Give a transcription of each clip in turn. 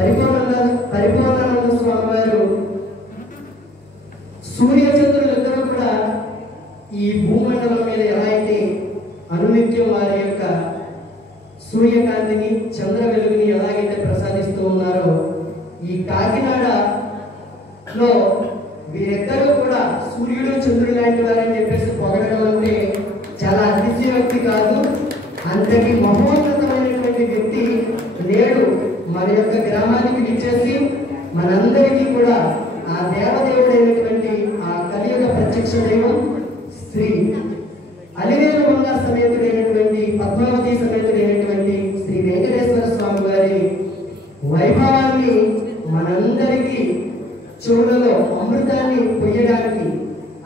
పరిపూర్ణానంద స్వామి వారు సూర్యచంద్రులందరూ కూడా ఈ భూమండలం మీద ఎలా అయితే అనునిత్యం వారి యొక్క సూర్యకాంతిని చంద్ర వెలుగుని ఎలాగైతే ప్రసాదిస్తూ ఉన్నారో ఈ కాకినాడలో వీరిద్దరూ కూడా సూర్యుడు చంద్రుడు లాంటి వారని చెప్పేసి పొగడడం అంటే చాలా అతిశయోక్తి కాదు. అంతటి మహోన్నతమైనటువంటి వ్యక్తి నేడు మన యొక్క గ్రామానికి విచ్చేసి మనందరికీ కూడా ఆ దేవదేవుడైనటువంటి ఆ కలియుగ ప్రత్యక్ష దైవం శ్రీ అలివేలు మంగ సమేతుడైనటువంటి పద్మావతి సమేతుడైనటువంటి శ్రీ వెంకటేశ్వర స్వామి వారి వైభవాన్ని మనందరికీ చెవులలో అమృతాన్ని పొయ్యడానికి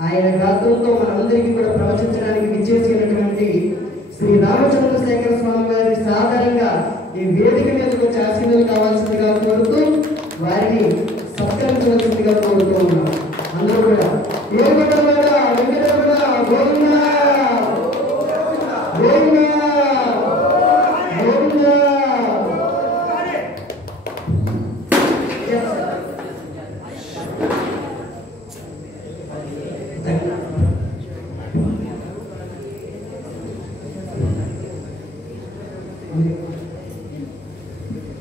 ఆయన గాత్రంతో మనందరికీ కూడా ప్రవచించడానికి విచ్చేసినటువంటి శ్రీ రామచంద్రశేఖర స్వామి వారిని సాధారణంగా ఈ వేదిక మీదకి వచ్చి ఆశీర్వాదం కావాల్సిందిగా కోరుతూ వారిని సత్కరించవలసిందిగా కోరుతూ ఉన్నాం. అందరూ కూడా వెంకటరమణ గోవింద గోవింద గోవింద.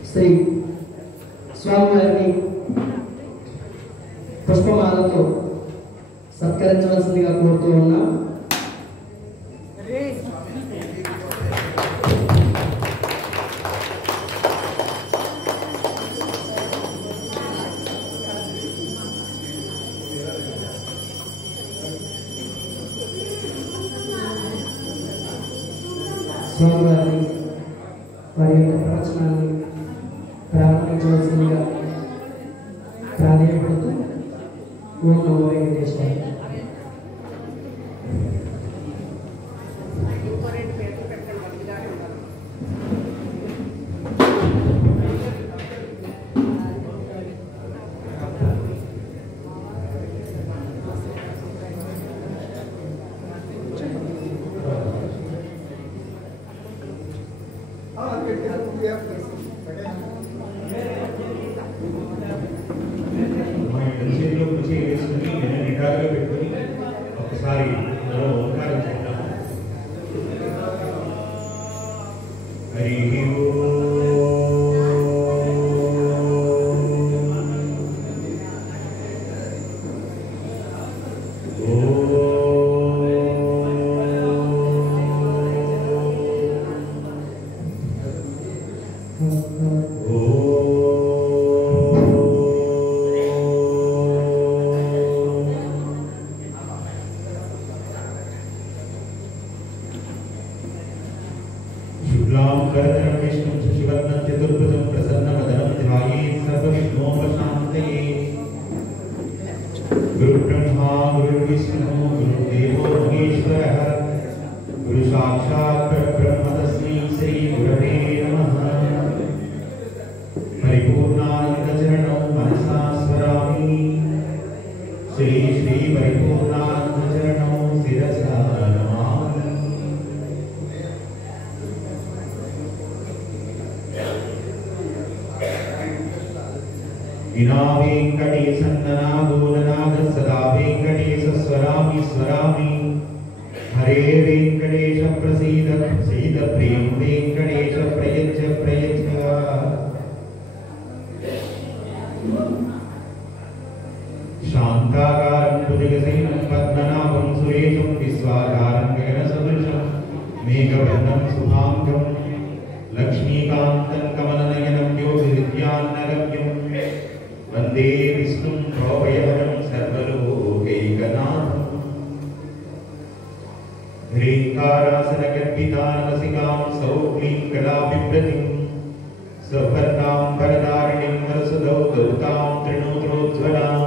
శ్రీ స్వామివారిని పుష్పమాలతో సత్కరించవలసిందిగా కోరుతూ ఉన్నాం. స్వామివారిని వారి యొక్క ప్రవచనాన్ని ప్రారంభించవలసిందిగా ప్రాధాన్యపడుతూ ఓం నమో వెంకటేశ్వరాయ. ఒకసారి ఓంకారం చేద్దాం. హరి विना वेंकटेशन्दनादोलनाद सदा वेंकटेश स्वरामि स्वरामि हरे वेंकटेश प्रसीद प्रसीद प्रेम वेंकटेश प्रयच्छ प्रयच्छ शांताकारं भुजगशयनं पद्मनाभं सुरेशं विश्वाधारं गगनसदृशं मेघवर्णं शुभांगं लक्ष्मीकान्तं कमलनयनं योगिविद्यान्नगम्यं वंदे विष्णुं भवभयहरं सर्वलोकैकनाथं ह्रीङ्कारासनगर्भितानमसिकां सौक्लीं कलाबिभ्रतिं सभर्तां वरदारिणीं वरसुधौ गौतां त्रिणोत्रोज्ज्वलां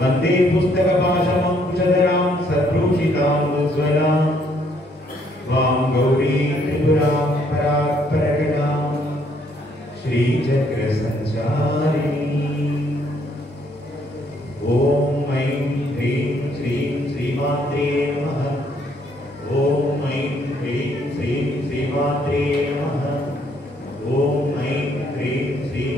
वंदे पुस्तकपाशमङ्कुशधरां सद्भूषितां उज्ज्वलां वां गौरीं त्रिपुरां परात्परगणां श्रीचक्रसञ्चारिणी ॐ ऐं ह्रीं श्रीं श्रीमात्रे नमः ॐ ऐं ह्रीं श्रीं श्रीमात्रे नमः ॐ ऐं ह्रीं श्रीं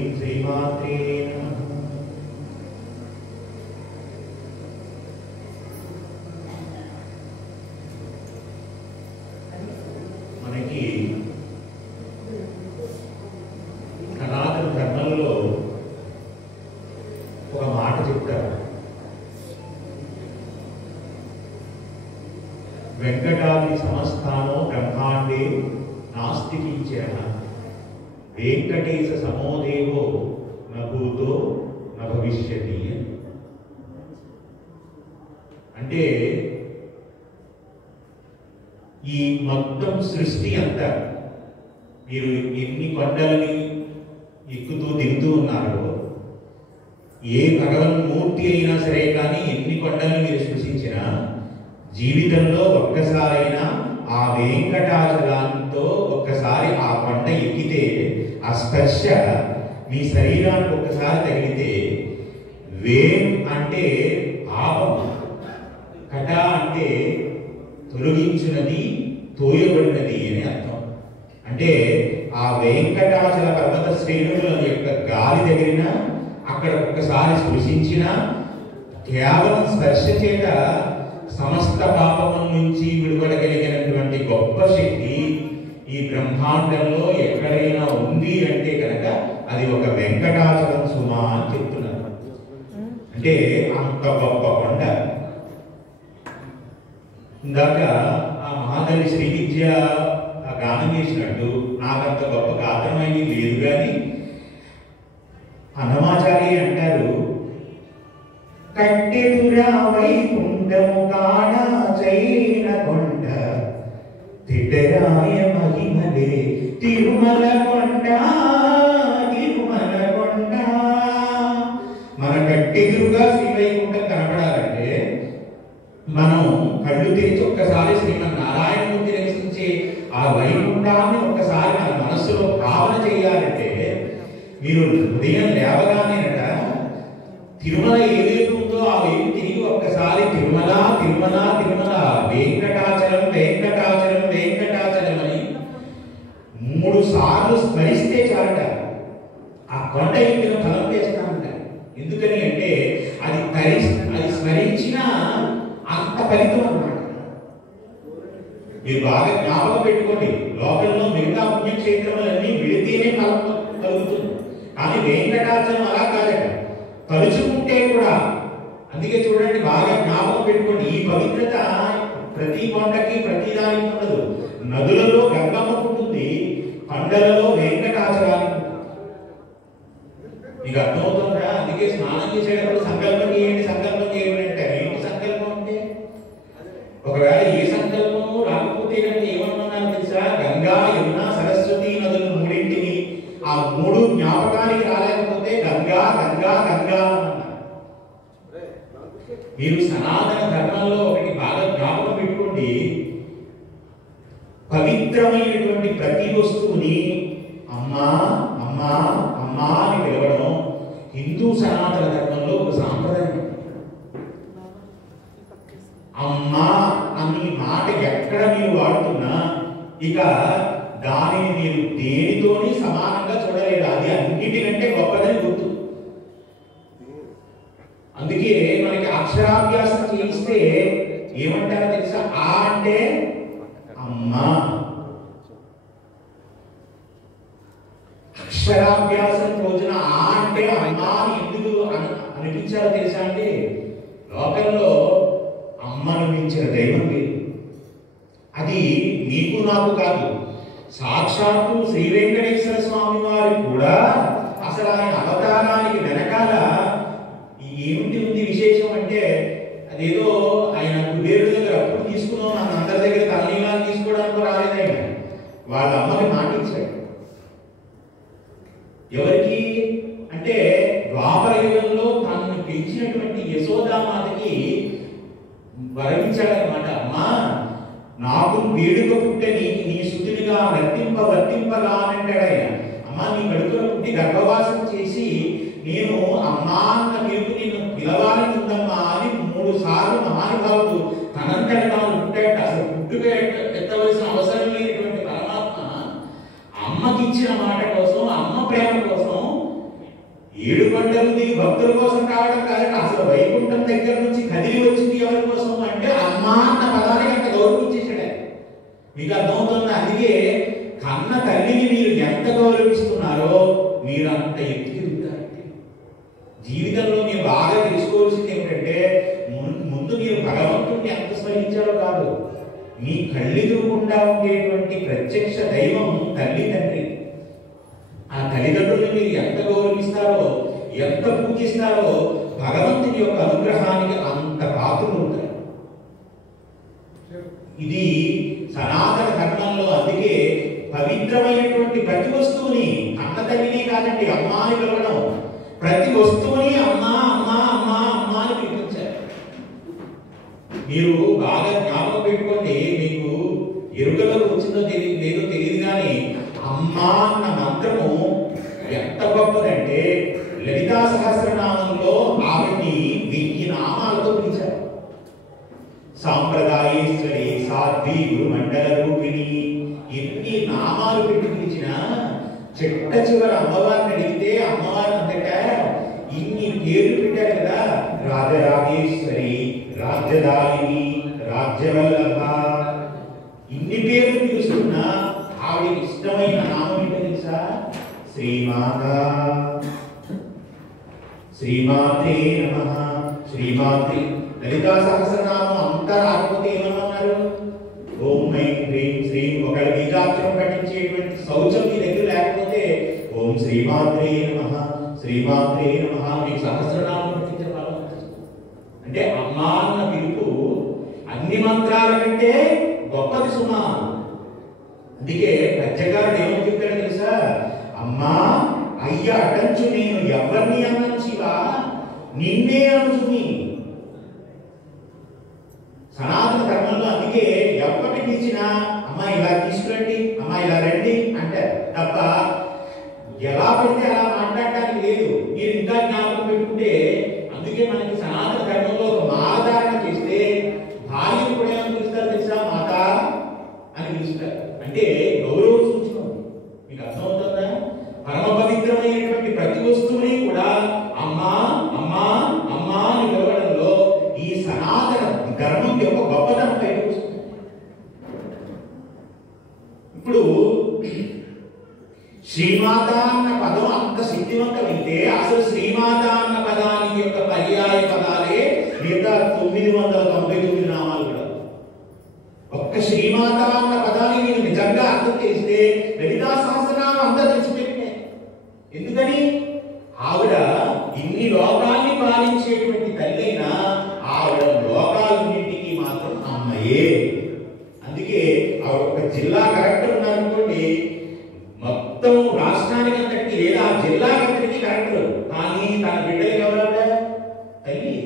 వెంకటేశ సమోదేవో నభూతో నభవిష్యతి. అంటే ఈ మొత్తం సృష్టి అంతా మీరు ఎన్ని కొండలని ఎక్కుతూ దిగుతూ ఉన్నారో, ఏ భగవన్మూర్తి అయినా సరే కానీ ఎన్ని కొండలు మీరు సృష్టించినా జీవితంలో ఒక్కసారైనా ఆ వెంకటాచలంతో ఒక్కసారి ఆ కొండ ఎక్కితే ఆ స్పర్శ మీ శరీరానికి ఒక్కసారి తగిలితే, వేం అంటే పాపం, కట అంటే తొలగించున్నది, తోయబడినది అని అర్థం. అంటే ఆ వెంకటాచల పర్వత శ్రేణుల యొక్క గాలి తగిలిన, అక్కడ ఒక్కసారి స్పృశించిన, కేవలం స్పర్శ చేత సమస్త పాపం నుంచి విడుదలగలిగినటువంటి గొప్ప శక్తి ఈ బ్రహ్మాండంలో ఎక్కడైనా ఉంది అంటే కనుక అది ఒక వెంకటాచలం సుమా అని చెప్తున్నారు. అంటే అంత గొప్ప కొండ. ఇందాక ఆ మహాదేవి శ్రీ విద్య గానం చేసినట్టు నాకంత గొప్ప గాత్రమైంది లేదు, కానీ అన్నమాచారి అంటారు, కట్టెదురా వైకుంఠము కాణ చైన కొండ తిట్టరాయ మహిమలే తిరుమల కొండ, తిరుమల కొండ. మన కట్టెదురుగా శ్రీవైకుంఠం కనపడాలంటే మనం కళ్ళు తెరిచి ఒక్కసారి శ్రీమన్నారాయణమూర్తి నివసించే ఆ వైకుంఠాన్ని ఒక్కసారి మన మనస్సులో భావన చేయాలంటే మీరు ఉదయం లేవగానేనట తిరుమల ఏదైతే ఉందో ఆ వైపు తిరిగి ఒక్కసారి తిరుమల తిరుమల తిరుమల వెంకటాచలం వెంకటాచలం వెంకటాచలం అని 3 సార్లు స్మరిస్తే చాలట ఆ కొండ ఎక్కిన ఫలం చేస్తామంట. ఎందుకని అంటే అది స్మరించిన అంత ఫలితం అన్నమాట. మీరు బాగా జ్ఞాపకం పెట్టుకోండి, లోకంలో మిగతా పుణ్యక్షేత్రములన్నీ విడితేనే ఫలం కలుగుతుంది, కానీ వెంకటాచలం అలా కాదట, తలుచుకుంటే కూడా. అందుకే చూడండి, బాగా జ్ఞాపకం పెట్టుకోండి, ఈ పవిత్రత ప్రతి కొండకి ప్రతి దానికి ఉండదు. నదులలో గంగమ్మకు ఉంటుంది, కొండలలో వెంకటాచలానికి. మీకు అర్థమవుతుందా? అందుకే స్నానం చేసేటప్పుడు సంకల్పం చేయండి, సంకల్పం చేయండి అంటారు. ఏంటి సంకల్పం అంటే? ఒకవేళ ఏ సంకల్పము రాకపోతే కనుక ఏమన్నా తెలుసా, గంగా యమున సరస్వతి నదులు మూడింటిని ఆ 3 జ్ఞాపకానికి రాలేకపోతే గంగా గంగా గంగా అన్నారు. మీరు సనాతన ధర్మంలో ఒకటి బాగా జ్ఞాపకం పెట్టుకోండి, పవిత్రమైనటువంటి ప్రతి వస్తువుని అమ్మా అమ్మా అమ్మా అని పిలవడం హిందూ సనాతన ధర్మంలో ఒక సాంప్రదాయం. అమ్మా అనే మాట ఎక్కడ మీరు వాడుతున్నా ఇక దానిని మీరు దేనితోని సమానంగా చూడలేరు, అది అన్నిటికంటే గొప్పదని గుర్తు. అందుకే మనకి అక్షరాభ్యాసం చేయిస్తే ఏమంటారో తెలుసా? ఆ అంటే అమ్మా. అక్షరాభ్యాసం రోజున ఆ అంటే అమ్మా అని ఎందుకు అనిపించారో తెలుసా అండి? లోకంలో అమ్మను మించిన దైవం లేదు. అది మీకు నాకు కాదు, సాక్షాత్తు శ్రీ వెంకటేశ్వర స్వామి వారి కూడా అసలు ఆయన అవతారానికి వెనకాల ఏమిటి ఉంది విశేషం అంటే, అదేదో ఆయన కుబేరుడి దగ్గర అప్పుడు తీసుకున్నాం, మన అందరి దగ్గర తల్లిలాగా తీసుకోవడానికి రాలేదు. ఆయన వాళ్ళ అమ్మకి మాటించాడు. ఎవరికి అంటే ద్వాపర యుగంలో తనను పెంచినటువంటి యశోదామాతకి వరమించాడనమాట. అమ్మా, నాకు వేడుక పుట్టే నీ సుతునిగా వర్తింపగా అని అంటాడు ఆయన. అమ్మా, నీ కడుపులో పుట్టి గర్భవాసం చేసి నేను అమ్మా అన్న పిలుపు నిన్ను పిలవాలని ఉందమ్మా అని 3 సార్లు మహానుభావుడు తనంతట తాను పుట్టాడు. అసలు పుట్టుక ఎత్తవలసిన అవసరం లేనటువంటి పరమాత్మ అమ్మకి ఇచ్చిన మాట కోసం, అమ్మ ప్రేమ కోసం 7 కొండలు దిగి భక్తుల కోసం కావడం కాదంటే, అసలు వైకుంఠం దగ్గర నుంచి కదిలి వచ్చింది ఎవరి కోసం అంటే అమ్మా అన్న పదానికి అంత గౌరవించేసాడు. మీకు అర్థమవుతుంది? అందుకే కన్న తల్లిని మీరు ఎంత గౌరవిస్తున్నారో మీరు అంత ఎత్తుకెళ్తారండి. జీవితంలో మీరు బాగా తెలుసుకోవాల్సింది ఏమిటంటే, ముందు మీరు భగవంతుడిని ఎంత స్మరించారో కాదు, మీ కళ్ళెదురుకుండా ఉండేటువంటి ప్రత్యక్ష దైవం తల్లి తండ్రి. ఆ ఆ తల్లిదండ్రులను మీరు ఎంత గౌరవిస్తారో, ఎంత పూజిస్తారో భగవంతుని యొక్క అనుగ్రహానికి అంత పాత్రలు ఉంటారు. ఇది సనాతన ధర్మంలో. అందుకే పవిత్రమైనటువంటి ప్రతి వస్తువుని, అన్న తల్లినే కాదండి, అమ్మ అని పిలవడం, ప్రతి వస్తువుని అమ్మా అమ్మా అమ్మా అమ్మా అని పిలిపించారు. మీరు బాగా జ్ఞాపకం పెట్టుకోండి, మీకు ఎరుకలకు వచ్చిందో లేదో తెలియదు కానీ అమ్మా అన్న మంత్రము ఎంత గొప్పదంటే లలితా సహస్రనామంలో ఆవిడ్ని 1000 నామాలతో పిలిచారు. సాంప్రదాయేశ్వరి సాధ్వి గురు మండల రూపిణి, ఎన్ని నామాలు పెట్టి పిలిచినా చిట్ట చివరి అమ్మవారిని అడిగితే అమ్మవారి అంతట ఇన్ని పేర్లు పెట్టారు కదా, రాజరాజేశ్వరి, రాజ్యదాయిని, రాజ్యవల్లభ, ఇన్ని పేర్లు పిలుస్తున్నా ఆవిడకి ఇష్టమైన నామం ఏంటో తెలుసా? శ్రీమాత, శ్రీమాతే నమః, శ్రీమాతే. లలితా సహస్రనామం అంతా రాకపోతే ఏమన్నారు? ఓం ఐం హ్రీం శ్రీం. ఒకళ్ళ బీజాక్షరం పఠించేటువంటి శౌచం మీ దగ్గర లేకపోతే ఓం శ్రీమాత్రే నమః, శ్రీమాత్రే నమః, మీకు సహస్రనామం పఠించే ఫలం. అంటే అమ్మా అన్న పిలుపు అన్ని మంత్రాల కంటే గొప్పది సుమా. అందుకే పద్యకారుడు ఏమని చెప్తాడో తెలుసా? అమ్మా అయ్య అటంచు నేను ఎవరిని అన్నచివా, నిన్నే అనుచుని. సనాతన ధర్మంలో అందుకే ఎవరిని పిలిచినా అమ్మా ఇలా తీసుకురండి, అమ్మా ఇలా రండి అంటారు తప్ప ఎలా పెడితే అలా మాట్లాడటానికి లేదు. మీరు ఇంకా జ్ఞాపకం పెట్టుకుంటే, అందుకే మనకి సనాతన ధర్మంలో ఒక మాలధారణ చేస్తే భార్యను కూడా ఏమని పిలుస్తారు తెలుసా? మాత అని పిలుస్తారు. అంటే గౌరవ సూచన. మీకు అర్థమవుతుందా? పరమ పవిత్రమైనటువంటి ప్రతి వస్తువుని కూడా అమ్మా అమ్మా అమ్మా అని పిలవడంలో ఈ సనాతన ధర్మం యొక్క గొప్పతనం బయటకు వస్తుంది. ఇప్పుడు శ్రీమాత అన్న పదం అంత శక్తివంతమైతే అసలు శ్రీమాత అన్న పదానికి యొక్క పర్యాయ పదాలే మిగతా 999 నామాలు కూడా. ఒక్క శ్రీమాత అన్న పదాన్ని మీరు నిజంగా అర్థం చేస్తే లలితా సహస్రనామం అంతా తెలిసిపోయింది. ఎందుకని? ఆవిడ ఇన్ని లోకాల్ని పాలించేటువంటి తల్లైనా ఆవిడ లోకాలన్నింటికి మాత్రం అమ్మయే. అందుకే ఆవిడ ఒక జిల్లా కలెక్టర్ ఉన్నారనుకోండి, మొత్తం రాష్ట్రానికి అంతటికి లేదా జిల్లాకి అంతటికి కలెక్టర్, కానీ తన బిడ్డలకి ఎవరావిడ? తల్లి.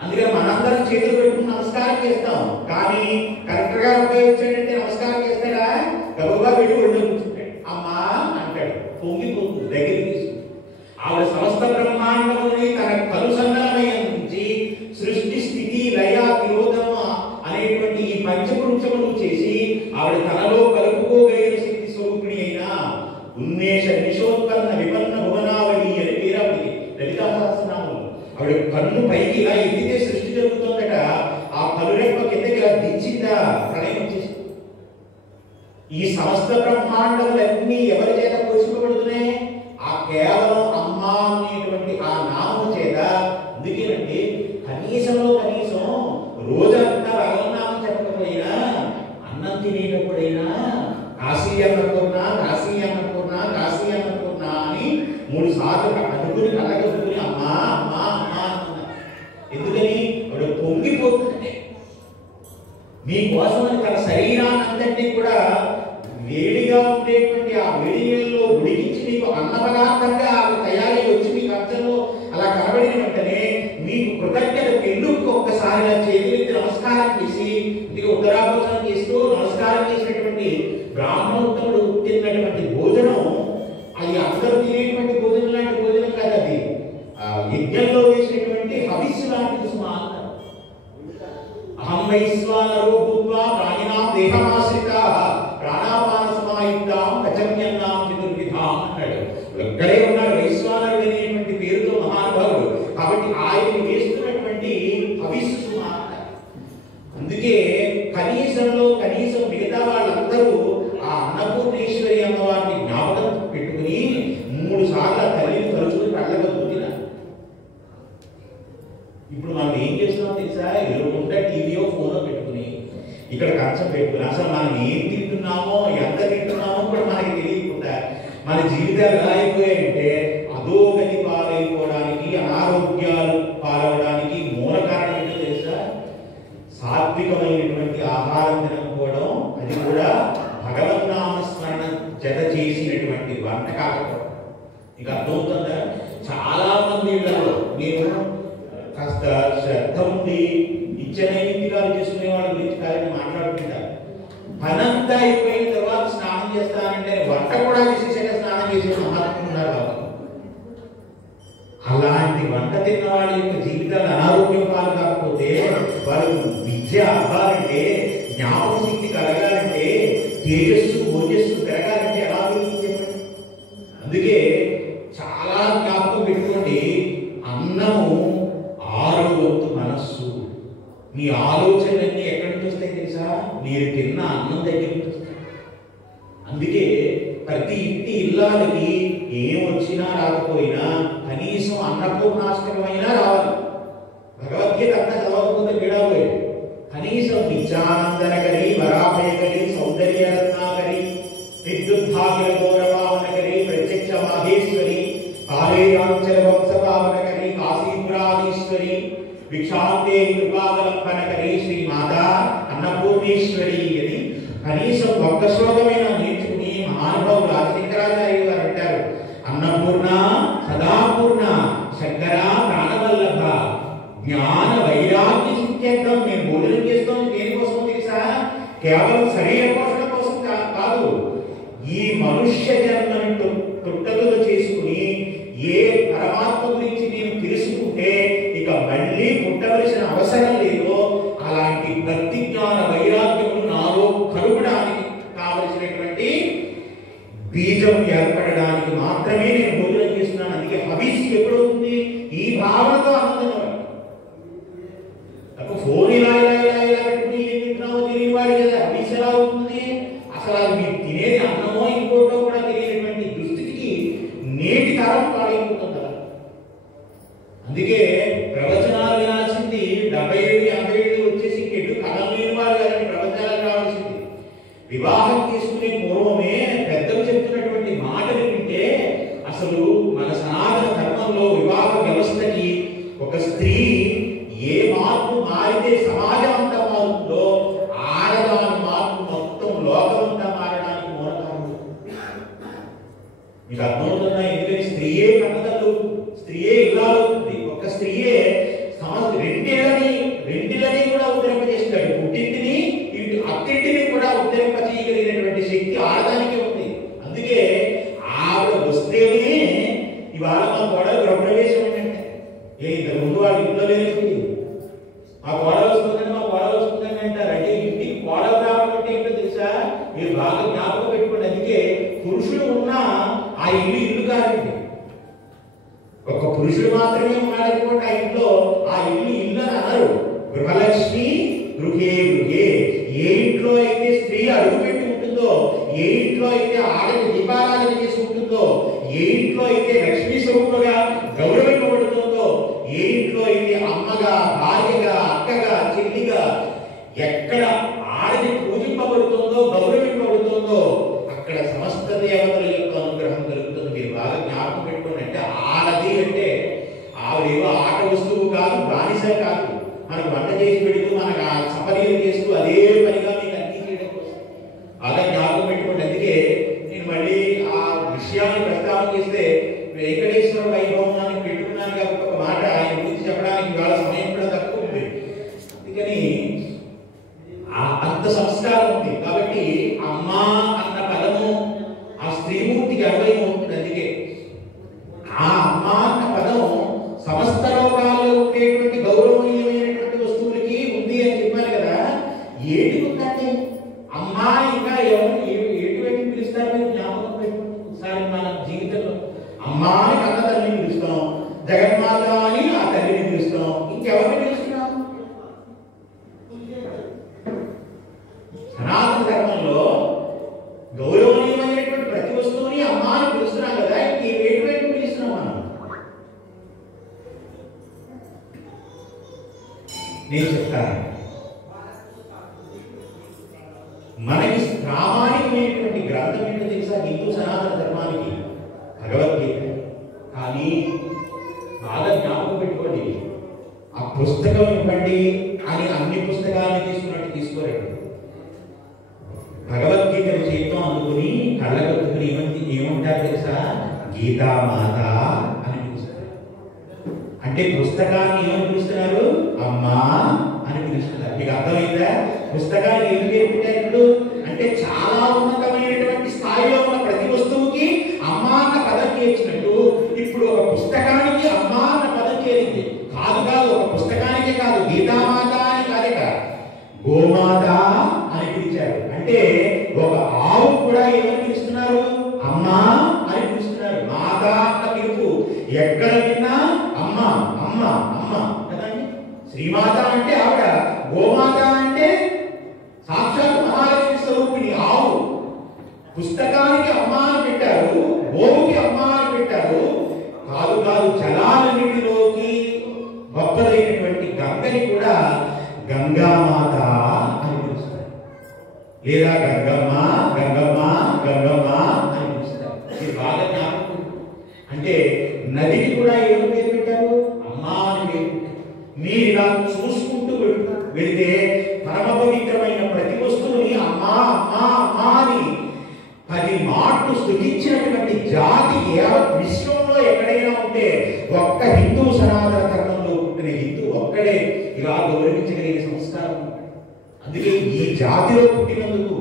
అందుకని మనందరం చేతులు పెట్టుకుని నమస్కారం చేస్తాం, కానీ కలెక్టర్ గారు ఉపయోగించాడంటే నమస్కారం చేస్తాడా? గబగబా పెట్టి ఒళ్ళు కూర్చుంటాడు, అమ్మా అంటాడు, పొంగిపోతుంది, దగ్గర తీసుకుంటాడు. ఆవిడ సమస్త బ్రహ్మాండముని తన కలుసంగమై అందించి సృష్టి స్థితి లయ తిరోధమ అనేటువంటి ఈ పంచకృత్యములు చేసి ఆవిడ తనలో కలుపుకోగలిగిన శక్తి స్వరూపిణి అయిన ఉన్మేష నిషోత్పన్న విపన్న భువనావళి అని పేరావిడి లలితా సహస్రనామం. ఆవిడ కన్ను పైకి ఇలా ఎత్తితే సృష్టి జరుగుతుందట, ఆ కనురెప్ప కిందకి ఇలా దించిందా ప్రళయం చేసి. ఈ సమస్త బ్రహ్మాండములన్నీ ఎవరి చేత పోషింపబడుతున్నాయి? ఆ కేవలం అమ్మా అనేటువంటి ఆ నామము చేత. అందుకేనండి కనీసంలో కనీసం రోజంతా భగవన్నామం చెప్పకపోయినా అన్నం తినేటప్పుడైనా కాశీ అన్నపూర్ణ కాశీ అన్నపూర్ణ కాశీ అన్నపూర్ణ అని 3 సార్లు అనుకుని కళ్ళకట్టుకుని అమ్మా అమ్మా అమ్మా అనుకున్నారు. ఎందుకని? ఆవిడ పొంగిపోతుంటే మీకోసమని తన శరీరాన్నంతటినీ కూడా వేడిగా ఉండేటువంటి ఆ వేడిలో ఉడికించి మీకు అన్న పదార్థంగా ఆవిడ తయారై వచ్చి మీ కక్షలో అలా కనబడిన వెంటనే మీకు కృతజ్ఞత ఎందుకు ఒక్కసారిగా చేతులెత్తి నమస్కారం చేసి ఇది ఉత్తరాభోజనం చేస్తూ నమస్కారం చేసినటువంటి బ్రాహ్మణోత్తముడు తిన్నటువంటి భోజనం అది అందరూ తినేటువంటి భోజనం లాంటి భోజనం కాదు, అది యజ్ఞంలో వేసినటువంటి హవిస్సు లాంటిది సుమా. అహం వైశ్వానరో భూత్వా ప్రాణినాం దేహమాశ్రితాః ప్రాణాపాన సమాయుక్తాం కచమ్యన్నాం చతుర్విధాం అన్నాడు. ఒక్కడే ఉన్నాడు వైశ్వానరుడు అనేటువంటి పేరుతో మహానుభావుడు. కాబట్టి ఆయన వేస్తున్నటువంటి హవిస్సు సుమా. అందుకే కనీసంలో కనీసం మిగతా వాళ్ళందరూ ఆ అన్నపూర్ణేశ్వరి అమ్మవారిని జ్ఞాపకం పెట్టుకుని 3 సార్లు ఆ తల్లిని తలుచుకుని కళ్ళగొద్దుతున్నారు. ఇప్పుడు మనం ఏం చేస్తున్నాం తెలుసా? ఎదురుకుంటే టీవీయో ఫోనో పెట్టుకుని ఇక్కడ కంచం పెట్టుకుని అసలు మనం ఏం తింటున్నామో ఎంత తింటున్నామో కూడా మనకి తెలియకుండా మన జీవితాలు ఎలా అయిపోయాయంటే అధోగతి పాలైపోవడానికి, అనారోగ్యాలు పాలవడానికి మూల కారణం ఏంటో తెలుసా? సాత్వికమైనటువంటి ఆహారం తినకపోవడం, అది కూడా భగవన్నామస్మరణ జత చేసినటువంటి వంట కాకపోవడం. ఇక అర్థమవుతుందా? చాలా మంది ఇళ్లలో నేను కాస్త శ్రద్ధ ఉండి నిత్య నైమిత్తికాలు చేసుకునే వాళ్ళ గురించి కాదని మాట్లాడుకుంటారు. పనంతా అయిపోయిన తర్వాత స్నానం చేస్తానంటే వంట కూడా చేసేసాక స్నానం చేసే మహాత్ములు ఉన్నారు బాబు. అలాంటి వంట తిన్న వాళ్ళ యొక్క జీవితాలు అనారోగ్యం పాలు కాకపోతే, వాళ్ళు విద్య అవ్వాలంటే, జ్ఞాపక శక్తి కలగాలంటే, తేజస్సు ఓజస్సు పెరగాలంటే ఎలా చెప్పండి? అందుకే చాలా జ్ఞాపకం పెట్టుకోండి, అన్నము 6వ వంతు మనస్సు. మీ ఆలోచనలన్నీ ఎక్కడి నుంచి వస్తాయి తెలుసా? మీరు తిన్న అన్నం దగ్గర నుంచి వస్తాయి. అందుకే ప్రతి ఇంటి ఇల్లాలకి ఏం వచ్చినా రాకపోయినా కనీసం అన్నపూర్ణాష్టకమైనా రావాలి. భగవద్గీత అంతా చదవకపోతే పీడాపోయేది. కనీసం నిత్యానందనకరి, వరాభయకరి, సౌందర్యరత్నాకరి, విద్యుద్భాగ్య గౌరవావనకరి, ప్రత్యక్ష మాహేశ్వరి, కాళేయాంచల వంశపావనకరి, కాశీపురాధీశ్వరి, విక్షాంతే కృపావలంబనకరి శ్రీ మాతా అన్నపూర్ణేశ్వరి అని కనీసం ఒక్క శ్లోకమైనా నేర్చుకుని మహానుభావులు రాజశేఖరాచార్య గారు అంటారు, అన్నపూర్ణ సదాపూర్ణ శంకర ప్రాణవల్లభ జ్ఞాన వైరాగ్య సిద్ధ్యర్థం. మేము భోజనం చేస్తాం దేనికోసం తెలుసా? కేవలం శరీర పోషణ కోసం కాదు. ఈ మనుష్య జన్మను పుట్టకలు చేసుకుని ఏ పరమాత్మ గురించి నేను తెలుసుకుంటే ఇక మళ్ళీ పుట్టవలసిన అవసరం లేదో అలాంటి భక్తి జ్ఞాన వైరాగ్యములు నాలో కలుగడానికి కావలసినటువంటి బీజం ఏర్పడడానికి మాత్రమే నేను భోజనం చేస్తున్నాను. అందుకే హబీస్ ఎప్పుడవుతుంది? ఈ భావనతో ఆనందంగా ఫోన్ ఇలా ఇలా ఇలా ఇలా పెట్టుకుని ఏం తింటున్నామో తెలియని వాడి కదా హబీస్ ఎలా అవుతుంది? అసలు అది మీరు తినేది అన్నమో ఇంకోటో కూడా తెలియనటువంటి దుస్థితికి నేటి తరం పాడైపోతుంది. అందుకే ప్రవచనాలు వినాల్సింది 70-80 వచ్చేసి ఇంకెటు కథలు లేని వారు కానీ ప్రవచనాలు కావాల్సింది. వివాహం చేసుకునే పూర్వమే పెద్దలు చెప్తున్నటువంటి మాటలు వింటే అసలు మన సనాతన ధర్మంలో వివాహ వ్యవస్థకి ఒక స్త్రీ ఏ మార్పు మారితే సమాజం అంతా మారుతుందో ఆడదాని మార్పు మొత్తం లోకమంతా మారడానికి మూలకారణం. మీకు అర్థమవుతుందా? ఎందుకంటే స్త్రీయే కన్నదలు, స్త్రీయే ఇల్లాలవుతుంది. ఒక స్త్రీయే రెంటిలని కూడా ఉద్ధరింపజేస్తాడు. పుట్టింటిని ఇటు అత్తింటిని కూడా ఉద్ధరింపజేయగలిగినటువంటి శక్తి ఆడదానికి ఉంది. అందుకే ఆవిడ వస్తేనే ఇవాళ మా కోడలు గృహప్రవేశం ఏంటంటే ఇంతకు ముందు వాళ్ళ ఇంట్లో లేదు, మా కోడలు వస్తుందని మా కోడలు వస్తుందని అంటారు. అంటే ఇంటికి కోడలు రావాలంటే ఏంటో తెలుసా? మీరు బాగా జ్ఞాపకం పెట్టుకోండి. అందుకే పురుషుడు ఉన్నా ఆ ఇల్లు కాదండి. ఒక పురుషుడు మాత్రమే ఉన్నాడనుకోండి ఆ ఇంట్లో, ఆ ఇల్లు అని అనరు. గృహలక్ష్మి గృహే గృహే. ఏ ఇంట్లో అయితే స్త్రీ అడుగుపెట్టి ఉంటుందో, ఏ ఇంట్లో అయితే ఆడది దీపారాధన చేసి ఉంటుందో, ఏ ఇంట్లో అయితే లక్ష్మీ స్వరూపగా గౌరవింపబడుతుందో, ఏ ఇంట్లో అయితే అమ్మగా, భార్యగా, అక్కగా, చెల్లిగా ఎక్కడ ఆడది పూజింపబడుతుందో, గౌరవింపబడుతుందో అక్కడ సమస్త దేవతల యొక్క అనుగ్రహం కలుగుతుంది. మీరు బాగా జ్ఞాపకం పెట్టుకోండి. అంటే ఆడది అంటే ఆవిడేవో ఆట వస్తువు కాదు, బానిస కాదు. మనకు వంట చేసి పెడుతూ మనకు ఆ సపర్యలు చేస్తూ అదే పనిగా మీకు అన్ని చేయడం కోసం బాగా జ్ఞాపకం పెట్టుకోండి. అందుకే నేను మళ్ళీ ఆ విషయాన్ని ప్రస్తావన చేస్తే వెంకటేశ్వర వైభవం అని పెట్టుకున్నాను కాబట్టి ఒక మాట ఆయన గురించి చెప్పడానికి ఇవాళ సమయం కూడా తక్కువ ఉంది. అందుకని అంత సంస్కారం ఉంది కాబట్టి అమ్మా అన్న పదము ఆ స్త్రీమూర్తికి అన్వయమవుతుంది. అందుకే ఆ అమ్మా అన్న పదం సమస్త లోకాల్లో ఉండేటువంటి గౌరవనీయమైనటువంటి వస్తువులకి ఉంది అని చెప్పాను కదా. ఏటి ఉందంటే అమ్మా ఇంకా ఎటువంటి పిలుస్తారు మీరు జ్ఞాపకం పెట్టుకోండి. ఒకసారి మన జీవితంలో అమ్మా అని కన్న తల్లిని పిలుస్తాం, జగన్మాత అని ఆ తల్లిని పిలుస్తాం, ఇంకెవరిని పిలుస్తున్నాం? సనాతన ధర్మంలో గౌరవనీయమైనటువంటి ప్రతి వస్తువుని అమ్మా అని పిలుస్తున్నాం కదా, ఇంకేటువంటి పిలుస్తున్నాం మనం? నేను చెప్తాను. మనకి ప్రామాణికమైనటువంటి గ్రంథం ఏంటో తెలుసా? హిందూ సనాతన ధర్మానికి కానీ బాగా జ్ఞాపకం పెట్టుకోండి, ఆ పుస్తకం ఇవ్వండి అని అన్ని పుస్తకాలను తీసుకున్నట్టు తీసుకోరండి. భగవద్గీతను చేతితో అందుకుని కళ్ళకత్తుకుని ఏమంటారు తెలుసా? గీతామాత అని పిలుస్తారు. అంటే పుస్తకాన్ని ఏమని పిలుస్తున్నారు? అమ్మా అని పిలుస్తున్నారు. మీకు అర్థమైందా? పుస్తకాన్ని ఏం చేపించారు ఇప్పుడు అంటే చాలా ఉన్నతమైనటువంటి స్థాయిలో ఉన్న ప్రతి వస్తువుకి అమ్మా అన్న పదం చేర్చినట్టు ఇప్పుడు ఒక పుస్తకానికి అమ్మా అన్న పదం చేరింది. కాదు ఒక పుస్తకానికే కాదు, గీతామాత అని కాదట, గోమాత అని పిలిచారు. అంటే ఒక ఆవు కూడా ఏమని పిలుస్తున్నారు? అమ్మా అని పిలుస్తున్నారు. మాత అన్న పిలుపు ఎక్కడ విన్నా అమ్మ అమ్మ అమ్మ కదండి. శ్రీమాత అంటే ఆవిడ, గోమాత అంటే సాక్షాత్ మహాలక్ష్మి స్వరూపిణి ఆవు. పుస్తకానికి అమ్మ అని పెట్టారు, గోవుకి అమ్మ అని పెట్టారు. కాదు జలాలన్నిటిలోకి గొప్పదైనటువంటి గంగని కూడా గంగామాత అని పిలుస్తారు, లేదా గంగమ్మ గంగమ్మ గంగమ్మ అని పిలుస్తారు. ఇది బాగా జ్ఞాపకం. అంటే నదికి కూడా ఏమి పేరు పెట్టారు? అమ్మా అని పేరు పెట్టారు. మీరు ఇలా చూసుకుంటూ వెళితే పరమ పవిత్రమైన ప్రతి వస్తువుని అమ్మా అమ్మా అమ్మా అని 10 మాటలు స్తుతించినటువంటి జాతి విశ్వంలో ఎక్కడైనా ఉంటే ఒక్క హిందూ సనాతన ధర్మంలో పుట్టిన హిందూ ఒక్కడే ఇలా గౌరవించగలిగే సంస్కారం. అందుకే ఈ జాతిలో పుట్టినందుకు,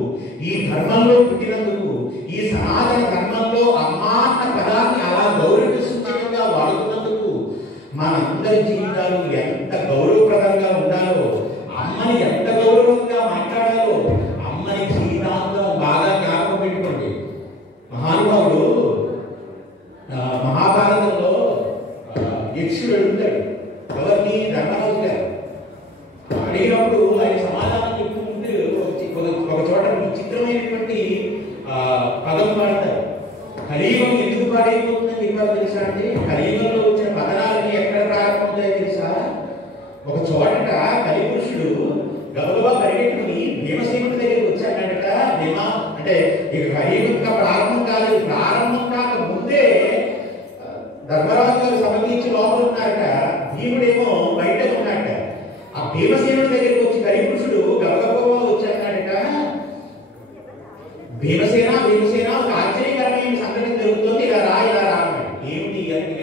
ఈ ధర్మంలో పుట్టినందుకు, ఈ సనాతన ధర్మంలో అమ్మా అన్న పదాన్ని అలా గౌరవించగా వాడుతున్నందుకు మనందరి జీవితాలు ఎంత గౌరవప్రదంగా ఉండాలో, అమ్మని ఎంత గౌరవంగా మాట్లాడాలో, అమ్మని జీవితాంతం బాగా జ్ఞాపకం పెట్టుకోండి. మహానుభావుడు మహాభారతంలో యక్షుడు అడుగుతాడు ఎవరిని? ధర్మరాజు గారు. అడిగినప్పుడు ఆయన సమాధానం చెప్పుకుంటే ఒక చోట విచిత్రమైనటువంటి పదం వాడతారు. కలియుగం ఎందుకు పాడైపోతుందని చెప్పారు తెలుసా? అంటే కలియుగంలో వచ్చిన పతనాలన్నీ ఎక్కడ ప్రారంభమవుతాయో తెలుసా? ఒక చోటట కలిపురుషుడు గబగబా పరిగెట్టుకుని భీమసేనుడి దగ్గరికి వచ్చాడట. భీమ అంటే ఇక కలియుగం ప్రారంభం కాలేదు, ప్రారంభం కాక ముందే ధర్మరాజు గారు సమర్పించి లోపల ఉన్నారట, భీముడేమో బయట ఉన్నాడట. ఆ భీమసేనుడి దగ్గరికి వచ్చి కలిపురుషుడు గబగబా వచ్చాడట, భీమసేన భీమసేన ఒక ఆశ్చర్యకరమైన సంఘటన జరుగుతుంది, ఇలా రా ఏమిటి అని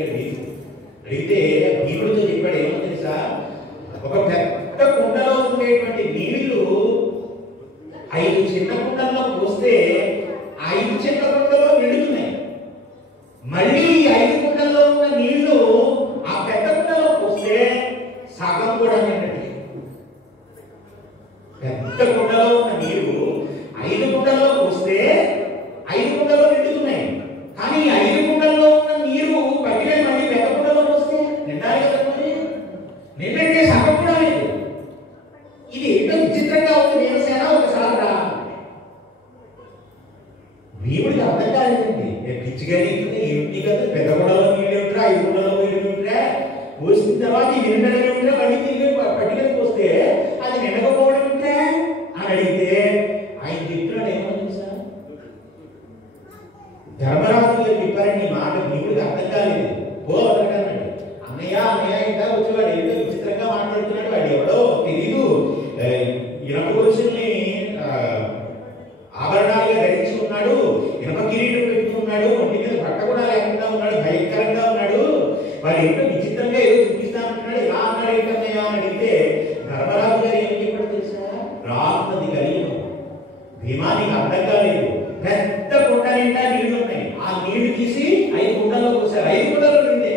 అడిగితే భీముడితో చెప్పాడు. ఏమో తెలుసా? ఒక పెద్ద కుండలో ఉండేటువంటి నీళ్లు 5 చిన్న కుండల్లో పోస్తే 5 చిన్న కుండలో నిండుతున్నాయి. మళ్ళీ 5 కుండల్లో ఉన్న నీళ్లు ఆ పెద్ద కుండలో పోస్తే సగం కూడా నిండట్లేదు. పెద్ద కుండలో ఉన్న నీళ్లు 5 కుండల్లో పోస్తే 5 కుండలో నిండుతున్నాయి. కానీ 5 కుండల్లో ఉన్న నీరు పట్టుకెళ్ళి మళ్ళీ పెద్ద కుండలో పోస్తే నిండాలి కదండి, నిండంటే సగం కూడా లేదు. ఇది ఏంటో విచిత్రంగా ఉంది. భీమసేన ఒకసారి రా. భీముడికి అర్థం కాలేదండి. పిచ్చిగా ఏమిటి కదా, పెద్ద కుండలో నీళ్ళు ఏమిట్రా, 5 కుండలో నీళ్ళు ఏమిట్రా, పోసిన తర్వాత ఇది నిండడం ఏమిట్రా, మళ్ళీ తిరిగి పట్టుకెళ్ళి పోస్తే అది నిండకపోవడం ఏమిట్రా అని అడిగితే ఆయన చెప్తున్నాడు. ఏమో తెలుసా? ధర్మరాజు గారు చెప్పారని ఈ మాట భీముడికి అర్థం కాలేదు. పోవద్దన్నాడు. అన్నయ్య అన్నయ్య ఇంకా వచ్చేవాడు ఏదో విచిత్రంగా మాట్లాడుతున్నాడు, వాడు ఎవడో తెలీదు, ఇనప పురుషుల్ని ఆభరణాలుగా ధరించుకున్నాడు, ఇనప కిరీటం పెట్టుకున్నాడు, ఒంటి మీద బట్ట కూడా లేకుండా ఉన్నాడు, భయంకరంగా ఉన్నాడు, వాడు ఏంటో విచిత్రంగా ఏదో చూపిస్తానంటున్నాడు, ఇలా అన్నాడు ఏంటన్నయ్య అని అడిగితే ధర్మరాజు గారు ఏం చెప్పాడు తెలుసా? రాత్రి కలియుగం, భీమానికి అర్థం కాలేదు. పెద్ద కుండ నిండా నీళ్లు ఉన్నాయి, ఆ నీళ్లు తీసి 5 కుండల్లో పోసారు. 5 కుండలు నిండే,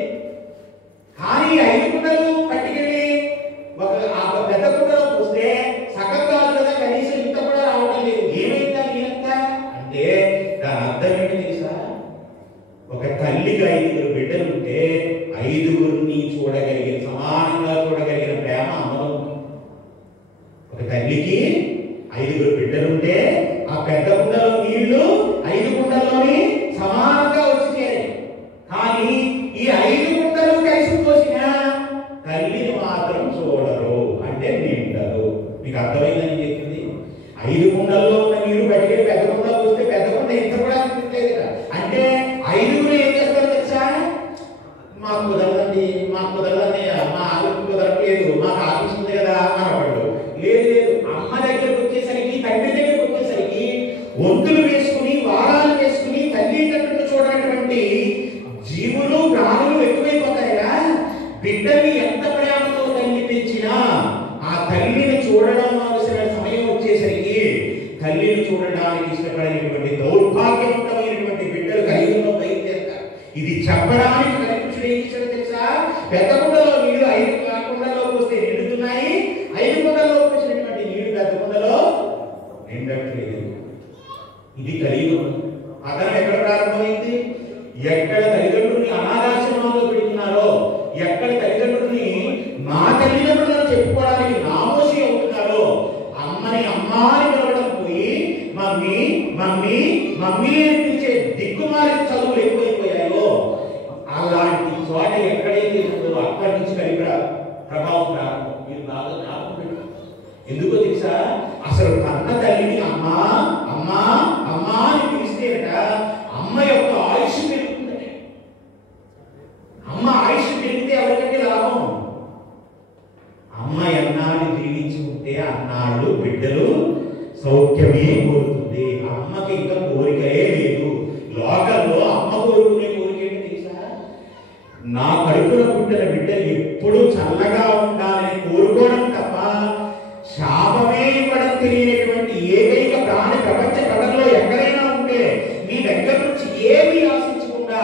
కానీ 5 కుండలు పట్టుకెళ్ళి ఆ పెద్ద కుండలో పోస్తే సగం కాదు కదా, కనీసం ఇంత కూడా రావడం లేదు. ఏమైందా నీరంతా అంటే దాని అర్థం ఏంటి తెలుసా? ఒక తల్లికి 5 బిడ్డలు ఉంటే 5గురిని చూడగలిగిన, సమానంగా చూడగలిగిన ప్రేమ అమ్మలో. ఒక తల్లికి 5 బిడ్డలుంటే ఆ పెద్ద కుండలో నీళ్లు 5 కుండల్లోని సమానంగా వచ్చి చేరాయి. కానీ ఈ 5 కుండలు కలిసి పోసిన తల్లిని మాత్రం చూడరు, అంటే నిండరు. మీకు అర్థమైందని చెప్పింది. 5 కుండల్లో ఉన్న నీరు బయటికి పెద్ద కుండలో వస్తే పెద్ద కుండ ఇంత కూడా నిండలేదు. అంటే 5గురు ఏం చేస్తారు తెలుసా? మాకు కుదరదండి, మాకు కుదరదండి, మా ఆవిడకి కుదరట్లేదు, మాకు ఆఫీస్ ఉంది కదా అనవాళ్ళు. లేదు లేదు, అమ్మ దగ్గరకు వచ్చేసరికి, తండ్రి దగ్గరకు వచ్చేసరికి వంతులు వేసుకుని వారాలు వేసుకుని తల్లిదండ్రులు చూడనటువంటి జీవులు ప్రాణులు ఎక్కువైపోతాయిరా. బిడ్డని ఎంత ప్రేమతో తల్లి పెంచినా ఆ తల్లిని చూడడం అవసర సమయం వచ్చేసరికి తల్లిని చూడడానికి ఇష్టపడేటువంటి దౌర్భాగ్యవంతమైనటువంటి బిడ్డలు కలియుగంలో బయలుదేరుతారు. ఇది చెప్పడానికి కనిపించడం ఏం చేశాడో తెలుసా? పెద్ద కుండలో నీళ్లు 5 కుండలోకి వస్తే నిండుతున్నాయి, 5 కుండలోకి వచ్చినటువంటి నీళ్లు పెద్ద కుండలో నిండట్లేదు. ఇది కలియుగం. పతనం ఎక్కడ ప్రారంభమైంది? ఎక్కడ తల్లిదండ్రుల్ని అనాథాశ్రమాల్లో పెడుతున్నారో, ఎక్కడ తల్లిదండ్రుల్ని మా తల్లిదండ్రులను చెప్పుకోవడానికి నామోషి అవుతున్నారో, అమ్మని అమ్మా అని పిలవడం పోయి మమ్మీ మమ్మీ మమ్మీ అని పిలిచే దిక్కుమారి చదువులు ఎక్కువైపోయాయో, అలాంటి చోట ఎక్కడైతే ఉందో అక్కడి నుంచి ప్రభావం ప్రారంభం. మీరు బాగా జ్ఞాపకం పెట్టు. ఎందుకో తెలుసా? అసలు కన్న తల్లిని అమ్మా అమ్మా అమ్మా అని పిలిస్తేట అమ్మ యొక్క ఆయుష్ పెరుగుతుందట. అమ్మ ఆయుష్ పెరిగితే ఎవరికంటే లాభం? అమ్మ ఎన్నాళ్ళు జీవించి ఉంటే అన్నాళ్ళు బిడ్డలు సౌఖ్యమే కోరుతుంది. అమ్మకి ఇంకా కోరికలే లేదు. లోకల్లో అమ్మ కోరుకునే కోరిక ఏంటి తెలుసా? నా కడుపున పుట్టిన బిడ్డ ఎప్పుడు చల్లగా ఉండాలని కోరుకోవడం తప్ప శాపమే ఇవ్వడం తెలియనటువంటి ఏకైక ప్రాణి ప్రపంచ కథల్లో ఎక్కడైనా ఉంటే మీ దగ్గర నుంచి ఏమీ ఆశించకుండా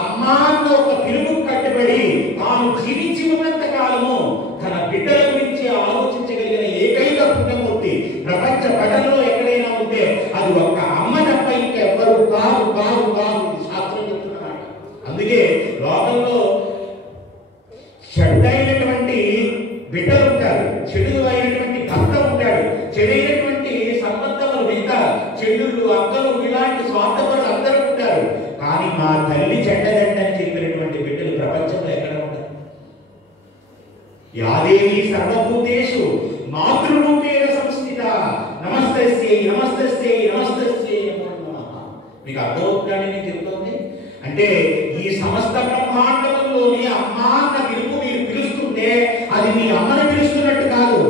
అమ్మా అన్న ఒక పిలుపు కట్టుబడి తాను జీవించి ఉన్నంత కాలము తన బిడ్డల గురించి ఆలోచించగలిగిన ఏకైక పుణ్యమూర్తి ప్రపంచ పటంలో ఎక్కడైనా ఉంటే అది ఒక్క అమ్మ తప్ప ఇంకెవ్వరు కాదు కాదు కాదు. శాస్త్రం చెప్తున్నమాట. అందుకే లోకంలో చెడ్డైనటువంటి బిడ్డలు ఉంటారు, చెడు అయినటువంటి భర్త ఉంటాడు, చెడైనటువంటి సంబంధములు వింటారు, చెడులు అక్కలు ఇలాంటి స్వార్థపరులు అందరూ ఉంటారు. కానీ మా తల్లి చెడ్డదండని చెప్పినటువంటి బిడ్డలు ప్రపంచంలో ఎక్కడ ఉంటారు? యాదేవి సర్వభూతేషు మాతృరూపేణ సంస్థిత నమస్తస్యై నమస్తస్యై నమస్తస్యై నమో నమః. మీకు అర్థమవుతుందని నేను చెప్తుంది. అంటే ఈ సమస్త బ్రహ్మాండంలోని అమ్మ అన్న పిలుపు మీరు పిలుస్తుంటే అది మీ అమ్మని పిలుస్తున్నట్టు కాదు.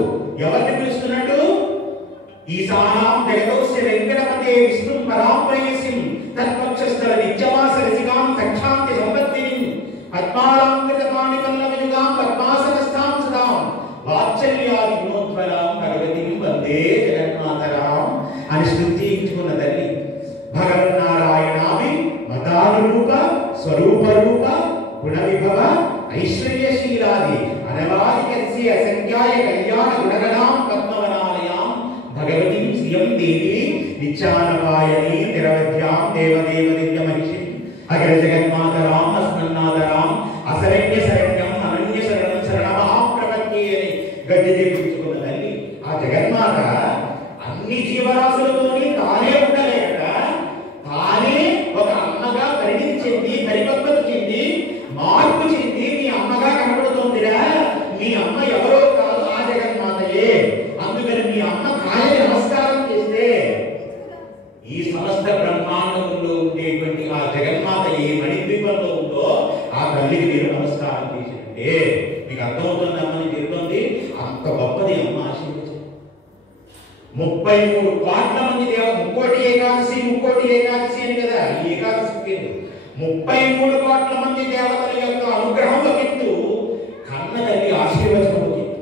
ఎవరిని పిలుస్తున్నట్టు? ఈశానాం జగదోస్య వెంకటపతే విష్ణుం పరాం ప్రేయసిం తత్పక్షస్థల నిత్యవాస రసికాం తక్షాంతి సంపత్తిని పద్మాలంకృతపాణి వల్లవియుగాం పద్మాసనస్థాం సదాం వాత్సల్యాది గుణోజ్వలాం భగవతిం వందే జగన్మాతరాం అని స్తుతించుకున్న తల్లి భగవన్నారాయణామి మతానురూప స్వరూప రూప గుణ విభవ ఐశ్వర్యశీలాది అనవాదికస్య అసంఖ్యాయ కళ్యాణ గుణగణాం పద్మవనాలయాం భగవతిం శ్రియం దేవి నిత్యానపాయని నిరవధ్యాం దేవదేవ దివ్య మహిషి అగ్ర జగన్మాతరాం అస్మన్నాదరాం అశరణ్య శరణ్యం అనన్య శరణం శరణమహా ప్రపత్తి అని గద్దె తెప్పించుకున్న తల్లి ఆ జగన్మాత అన్ని జీవరాశులతోని తానే ఉండలేక తానే ఒక అమ్మగా పరిణితి చెంది పరిపక్వత చెంది మార్పు చెంది మీ అమ్మగా కనబడుతోందిరా. మీ అమ్మ ఎవరో కాదు, ఆ జగన్మాతయే. అందుకని మీ అమ్మ కాయని నమస్కారం చేస్తే ఈ సమస్త బ్రహ్మాండంలో ఉండేటువంటి ఆ జగన్మాత ఏ మణిద్వీపంలో ఉందో ఆ తల్లికి మీరు నమస్కారం చేసినట్టే. మీకు అర్థమవుతుంది అమ్మని చెప్తుంది. అంత గొప్పది అమ్మ ఆశీర్వచనం. 33 కోట్ల మంది ముక్కోటి ఏకాదశి అని కదా ఈ ఏకాదశి పేరు. 33 కోట్ల మంది దేవతల యొక్క అనుగ్రహం ఒక ఎత్తు, కన్న తల్లి ఆశీర్వచనం ఒక ఎత్తు.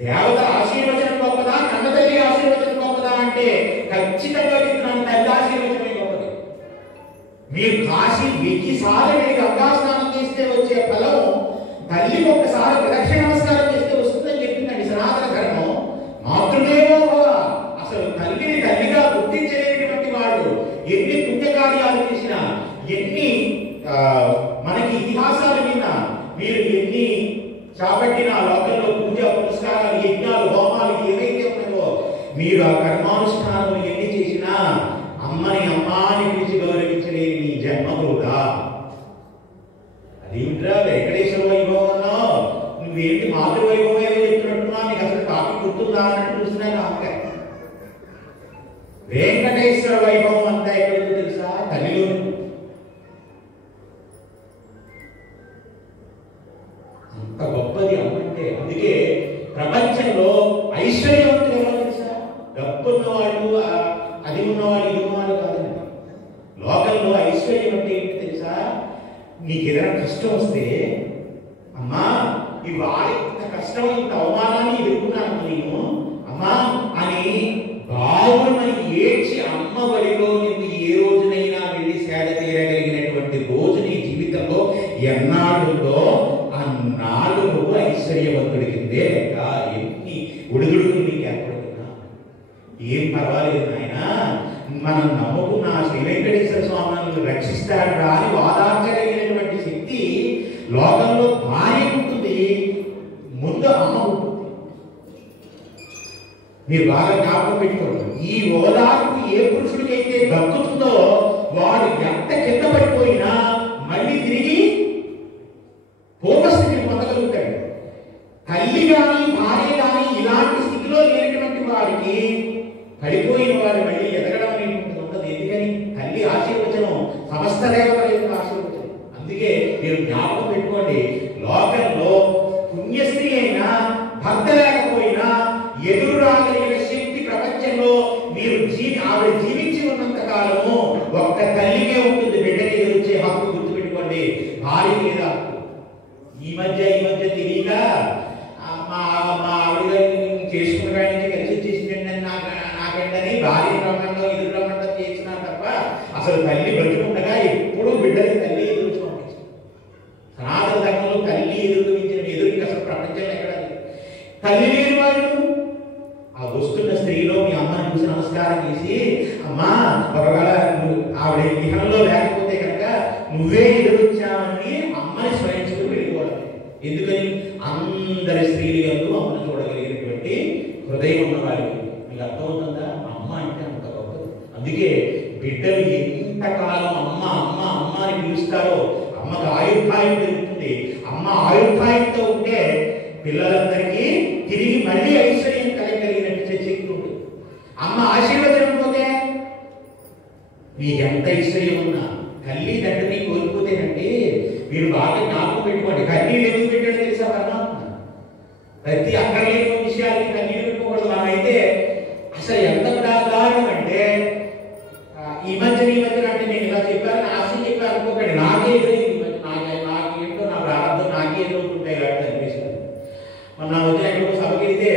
దేవత ఆశీర్వచనం గొప్పదా, కన్న తల్లి ఆశీర్వచనం గొప్పదా అంటే ఖచ్చితంగా చెప్తున్నాను, తల్లి ఆశీర్వచనమే గొప్పది. మీరు కాశీ 1000 సార్లు మీరు గంగా స్నానం చేస్తే వచ్చే ఫలం తల్లికి ఒక్కసారి ప్రదక్షిణ నమస్కారం చేస్తే వస్తుందని చెప్పిందండి సనాతన ధర్మం. మాతృదేవో భవ. అసలు తల్లిని తల్లిగా గుర్తించలేనటువంటి వాడు ఎన్ని పుణ్యకార్యాలు చేసినా, ఎన్ని మనకి ఇతిహాసాలు విన్నా, మీరు ఎన్ని చాపట్టిన లోకంలో పూజ పురస్కారాలు యజ్ఞాలు హోమాలు ఏవైతే ఉన్నాయో మీరు ఆ కర్మానుష్ఠానం ఎన్ని చేసినా అమ్మని అమ్మాని పిలిచి గౌరవించలేని మీ జన్మ కూడా. అదేమిట్రా వెంకటేశ్వర వైభవం అన్నావు, నువ్వేంటి మాతృవైభవం ఏదో చెప్తున్నట్టున్నా, నీకు అసలు టాపిక్ గుర్తుందా అన్నట్టు చూస్తున్నాను. అమ్మగా వెంకటేశ్వర వైభవం అంతా ఎక్కడుందో తెలుసా? తల్లిలో. నీకు ఏదైనా కష్టం వస్తే అమ్మా ఇవాళ ఇంత కష్టం ఇంత అవమానాన్ని ఎదుర్కొన్నాను నేను అమ్మా అని బావుమని ఏడ్చి అమ్మ వడిలో నిన్ను ఏ రోజునైనా వెళ్ళి సేద తీరగలిగినటువంటి రోజు నీ జీవితంలో ఎన్నాళ్ళుందో అన్నాళ్ళు నువ్వు ఐశ్వర్యవంతుడి కిందే లేక ఎన్ని ఉడుదుడుకులు నీకు ఏర్పడుతున్నా ఏం పర్వాలేదు నాయన మనం నమ్ముకున్న శ్రీ వెంకటేశ్వర స్వామిని రక్షిస్తాడు అని వాదార్చగలిగినటువంటి శక్తి లోకంలో భార్య ఉంటుంది, ముందు అమ్మ ఉంటుంది. మీరు బాగా జ్ఞాపకం పెట్టుకోండి. ఈ ఓదార్పు ఏ పురుషుడికైతే దక్కుతుందో వాడు ఎంత కింద పడిపోయినా మళ్ళీ తిరిగి పూర్వస్థితిని పొందగలుగుతాడు. తల్లి కానీ భార్య కానీ ఇలాంటి స్థితిలో లేనటువంటి వారికి పడిపోయిన వారు మళ్ళీ ఎదగడం అనేటువంటిది ఉండదు. ఎందుకని తల్లి ఆశీర్వచనం సమస్త దేవతల యొక్క ఆశీర్వచనం. అందుకే మీరు జ్ఞాపకం పెట్టుకోండి, లోకంలో పుణ్యస్త్రీ అయినా భర్త లేకపోయినా ఎదురు రాగలిగిన శక్తి ప్రపంచంలో మీరు ఆవిడ జీవించి ఉన్నంత కాలము ఒక్క తల్లికే ఉంటుంది బిడ్డకి ఎదుర్చే హక్కు. గుర్తుపెట్టుకోండి, భార్య మీద ఈ మధ్య తెలియక మా ఆవిడ చేసుకున్న నుంచి కలిసి వచ్చేసిందండి నాకంటని భార్య రమ్మంలో ఎదురు రమ్మంలో చేసినా తప్ప అసలు తల్లి బ్రతుకుండగా ఎప్పుడు బిడ్డకి తల్లి ఎదురు పంపించింది. సనాతన ధర్మంలో తల్లి ఎదురుకి అసలు ప్రపంచంలో ఎక్కడ తల్లి లేని వాళ్ళు ఆ వస్తున్న స్త్రీలో మీ అమ్మని చూసి నమస్కారం చేసి అమ్మా ఒకవేళ ఆవిడ ఇహంలో లేకపోతే కనుక నువ్వే ఎదురొచ్చావని అమ్మని స్మరించుకుని వెళ్ళిపోవడం. ఎందుకని అందరి స్త్రీలు ఎందు అమ్మను చూడగలిగినటువంటి హృదయం ఉన్నవాళ్ళు. మీకు అర్థమవుతుందా? అమ్మ అంటే అంత గొప్పది. అందుకే బిడ్డలు ఎంతకాలం అమ్మ అమ్మ అమ్మ అని పిలుస్తారో అమ్మకు ఆయుర్భాయం పెరుగుతుంది. అమ్మ ఆయుర్భాయంతో ఉంటే పిల్లలందరికీ తిరిగి మళ్ళీ ఐశ్వర్యం కలిగినట్టు శక్తి ఉంటుంది. అమ్మ ఆశీర్వచనం పోతే మీకు ఎంత ఐశ్వర్యం ఉన్నా తల్లి తండ్రిని కోల్పోతేనండి మీరు బాగా జ్ఞాపకం పెట్టుకోండి. కన్నీళ్ళు ఎందుకు పెట్టాడు తెలుసా పరమాత్మ? ప్రతి అక్కడ లేని విషయాలకి కన్నీళ్ళు పెట్టుకోకూడదు. మనమైతే అసలు ఎంత దారుణం అంటే ఈ మధ్యన అంటే నేను ఇలా చెప్పాను ఆశ చెప్పాను అనుకోకండి, నాకే ఎదురైంది. నాకేంటో నా ప్రారంభం నాకే ఎదురవుతుంటాయి కాబట్టి అనిపిస్తుంది. మొన్న వచ్చిన ఎక్కడికో సభకి వెళ్తే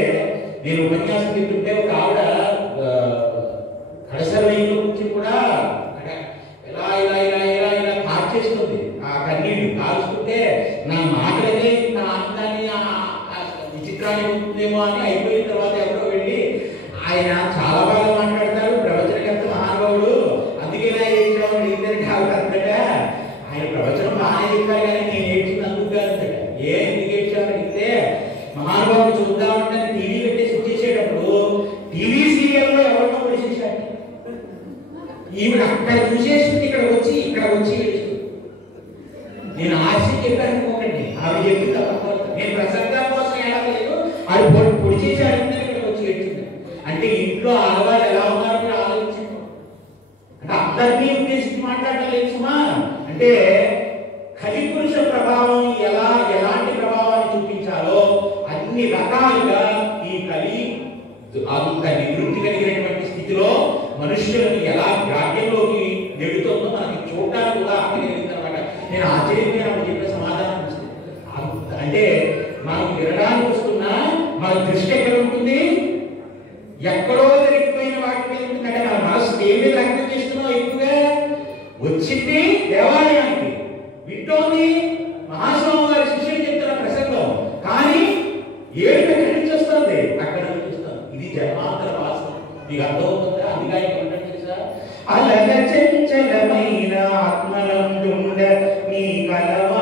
నేను ఉపన్యాసం చెప్తుంటే ఒక ఆవిడ కడసర్వైలో నుంచి కూడా ఇలా ఇలా ఇలా ఇలా ఇలా కార్చేస్తుంది. ఆ కన్నీళ్ళు కాల్చుకుంటే నా మాటలనే నా ఆనందాన్ని విచిత్రాన్ని ఉంటుందేమో అని అయిపోయిన తర్వాత ఎవరో వెళ్ళి ఆయన చాలా బాగా మాట్లాడతారు, ప్రవచనకర్త మహానుభావుడు, అందుకే నా ఏడ్చామని ఇద్దరికి కావాలంతట. ఆయన ప్రవచనం బాగానే చెప్పారు కానీ నేను ఏడ్చింది అందుకు కాదంతట. ఎందుకు ఏడ్చామని అడిగితే మహానుభావుడు చూద్దామంటే టీవీ పెట్టేసి వచ్చేసేటప్పుడు టీవీ సీరియల్లో ఎవరినో పొడిచేసాడు. ఈవిడ అక్కడ చూసేసింది, ఇక్కడ వచ్చి ఏడ్చింది. నేను ఆశ చెప్పాను అనుకోకండి, ఆవిడ చెప్పి తప్ప నేను ప్రసంగం కోసం ఎలా లేదు, ఆవిడ పొడి చేసి అడిగితే ఇక్కడ వచ్చి ఏడ్చింది. అంటే ఇంట్లో ఆడవాళ్ళు ఎలా ఉన్నారో మీరు ఆలోచించండి. అంటే అందరినీ ఉద్దేశించి మాట్లాడటం లేదు సుమా. అంటే కలిపురుష ప్రభావం ఎలాంటి ప్రభావాన్ని చూపించాలో అన్ని రకాలుగా ఈ కలి అంత నివృత్తి కలిగినటువంటి స్థితిలో మనుష్యులను ఎలా గ్రాహ్యంలోకి నెడుతుందో మనకి చూడటానికి కూడా అర్థమైంది అనమాట. నేను ఆశ్చర్యపోయిన చెప్పిన సమాధానం అంటే మనం వినడానికి వస్తున్నా మన దృష్టి ఎక్కడ ఉంటుంది? ఎక్కడో జరిగిపోయిన వాటి మీద ఉంటుందంటే మన మనసు దేని మీద అర్థం చేస్తున్నాం ఎక్కువగా. వచ్చింది దేవాలయానికి, వింటోంది మహాస్వామి గారి శిష్యులు చెప్తున్న ప్రసంగం, కానీ ఏడు ఎక్కడి నుంచి వస్తుంది? అక్కడ నుంచి వస్తుంది. ఇది జన్మాంతర వాస్తవం. మీకు అర్థమవుతుందా? అందుకే ఏమంటారు తెలుసా? అలల చంచలమైన ఆత్మలందుండ నీ కలవ